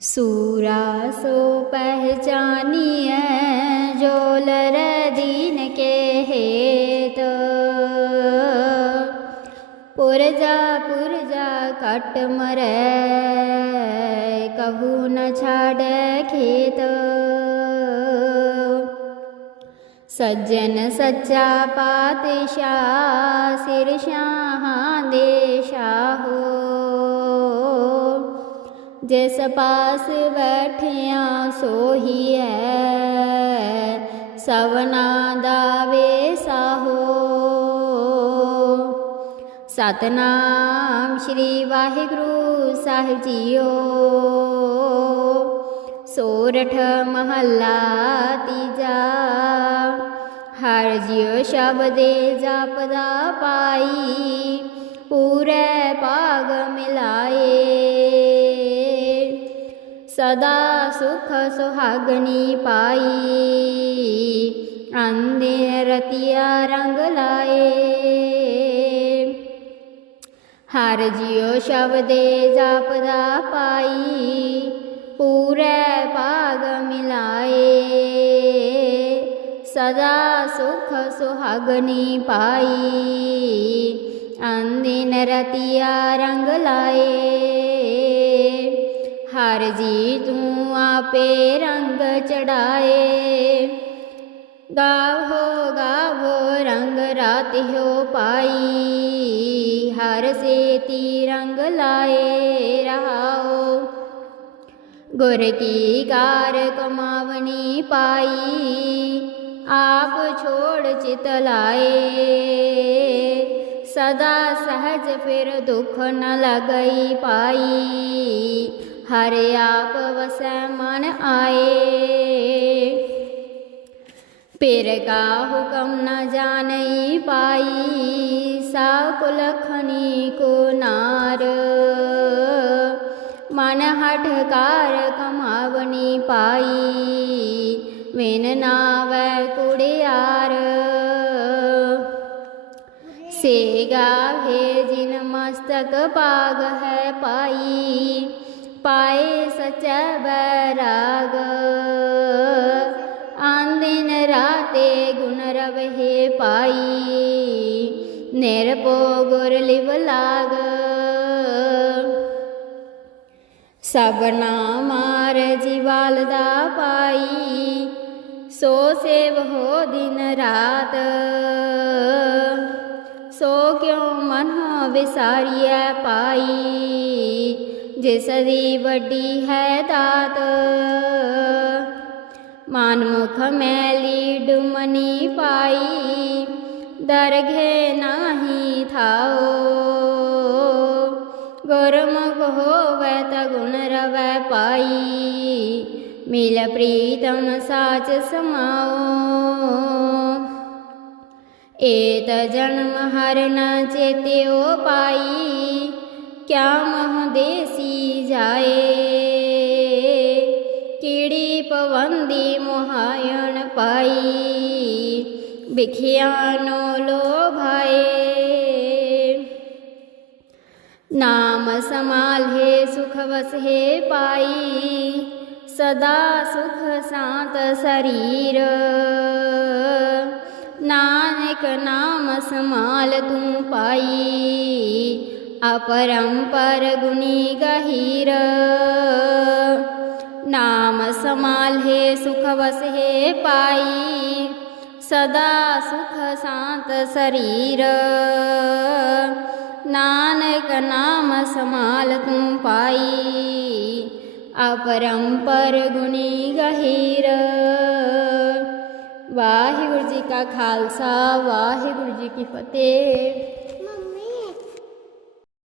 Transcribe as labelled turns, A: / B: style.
A: सूरा सो पहचानिय जो लर दीन के हेत पुरजा पुरजा कट मर कहू न छाड़ खेत सज्जन सच्चा पातशाह सिर शाह देशा हो ਜਿਸ ਪਾਸ ਬੈਠਿਆ ਸੋਹੀ ਹੈ ਸਵਨਾ ਦਾ ਵੇ ਸਾਹੋ ਸਤਨਾਮ ਸ਼੍ਰੀ ਵਾਹਿਗੁਰੂ ਸਾਹਿਬ ਜੀਓ। ਸੋਰਠ ਮਹੱਲਾ ਤੀਜਾ, ਹਰ ਜਿਉ ਸ਼ਬਦੇ ਜਪਦਾ ਪਾਈ, ਪੂਰੇ ਭਾਗ ਮਿਲਾਏ। ਸਦਾ ਸੁਖ ਸੁਹਾਗਣੀ ਪਾਈ। ਅੰਦੇ ਰਤਿਆ ਰੰਗ ਲਾਏ। ਹਰ ਜਿਉ ਸ਼ਬਦੇ ਜਾਪਦਾ ਪਾਈ। ਪੂਰੇ ਭਾਗ ਮਿਲਾਏ। ਸਦਾ ਸੁਖ ਸੁਹਾਗਣੀ ਪਾਈ। ਅੰਦਿਨ ਰਤਿਆ ਰੰਗ ਲਾਏ। ਹਰ ਜੀ ਤੂੰ ਆਪੇ ਰੰਗ ਚੜਾਏ। ਗਾਵੋ ਗਾਵੋ, ਰੰਗ ਰਾਤ ਹੋ ਪਾਈ। ਹਰ ਸੇਤੀ ਰੰਗ ਲਾਏ ਰਹਾਓ। ਗੁਰ ਕੀ ਕਾਰ ਕਮਾਵਣੀ ਪਾਈ, ਆਪ ਛੋੜ ਚਿਤ ਲਾਏ। ਸਦਾ ਸਹਜ ਫਿਰ ਦੁਖ ਨ ਲਗਈ ਪਾਈ। ਹਰ ਆਪ ਵਸੈ ਮਨ ਆਏ। ਪਿਰ ਕਾ ਹੁਕਮ ਨ ਜਾਣਈ ਪਾਈ ਸਾ ਕੁਲਖਣੀ ਕੋ ਨਾਰ। ਮਨ ਹਠ ਕਮਾਵਨੀ ਕਮਾਵਣੀ ਪਾਈ, ਵਿਨ ਨਾਵੈ ਕੁੜਿਆਰ। ਸੇ ਗਾਵੇ ਜਿਨ ਮਸਤਕ ਪਾਗ ਹੈ ਪਾਈ ਪਾਏ ਸਚੈ ਬੈਰਾਗ। ਆਂਦਿਨ ਰਾਤੇ ਗੁਣ ਰਵਹਿ ਪਾਈ। ਨਿਰਪੋ ਗੁਰ ਲਿਵ ਲਾਗ। ਸਭਨਾ ਮਾਰ ਜੀਵਾਲ ਦਾ ਪਾਈ। ਸੋ ਸੇਵ ਹੋ ਦਿਨ ਰਾਤ। ਸੋ ਕਿਉ ਮਨ ਵਿਸਾਰੀਐ ਪਾਈ। ਜਿਸ ਦੀ ਵੱਡੀ ਹੈ ਦਾਤ। ਮਨ ਮੁਖ ਮੈਲੀ ਡੁਮਨੀ ਪਾਈ ਦਰਘੇ ਨਾਹੀ ਥਾਓ ਗੁਰਮੁਖ ਹੋਵੇ ਤ ਗੁਣ ਰਵੈ ਪਾਈ, ਮਿਲ ਪ੍ਰੀਤਮ ਸਾਚ ਸਮਾਓ ਏਤ ਜਨਮ ਹਰ ਨਾ ਚੇਤਿਓ ਪਾਈ ਕਿਆ ਮਹ ਦੇਸੀ ਜਾਏ? ਕਿੜੀ ਪਵੰਦੀ ਮੁਹਾਇਣ ਪਾਈ? ਵਿਖਿਆਨੋ ਲੋਭਾਏ। ਨਾਮ ਸਮਾਲੇ ਸੁਖ ਵਸਹਿ ਪਾਈ। ਸਦਾ ਸੁਖ ਸਾਤ ਸਰੀਰ। ਨਾਨਕ ਨਾਮ ਸਮਾਲ ਤੂੰ ਪਾਈ। ਅਪਰੰਪਰ ਗੁਣੀ ਗਹੀਰ ਨਾਮ ਸਮਾਲੇ ਸੁਖ ਵਸਹਿ ਪਾਈ ਸਦਾ ਸੁਖ ਸਾਤ ਸਰੀਰ ਨਾਨਕ ਨਾਮ ਸਮਾਲ ਤੂੰ ਪਾਈ ਅਪਰੰਪਰ ਗੁਣੀ ਗਹੀਰ ਵਾਹਿਗੁਰੂ ਜੀ ਕਾ ਖਾਲਸਾ ਵਾਹਿਗੁਰੂ ਜੀ ਕੀ ਫਤਿਹ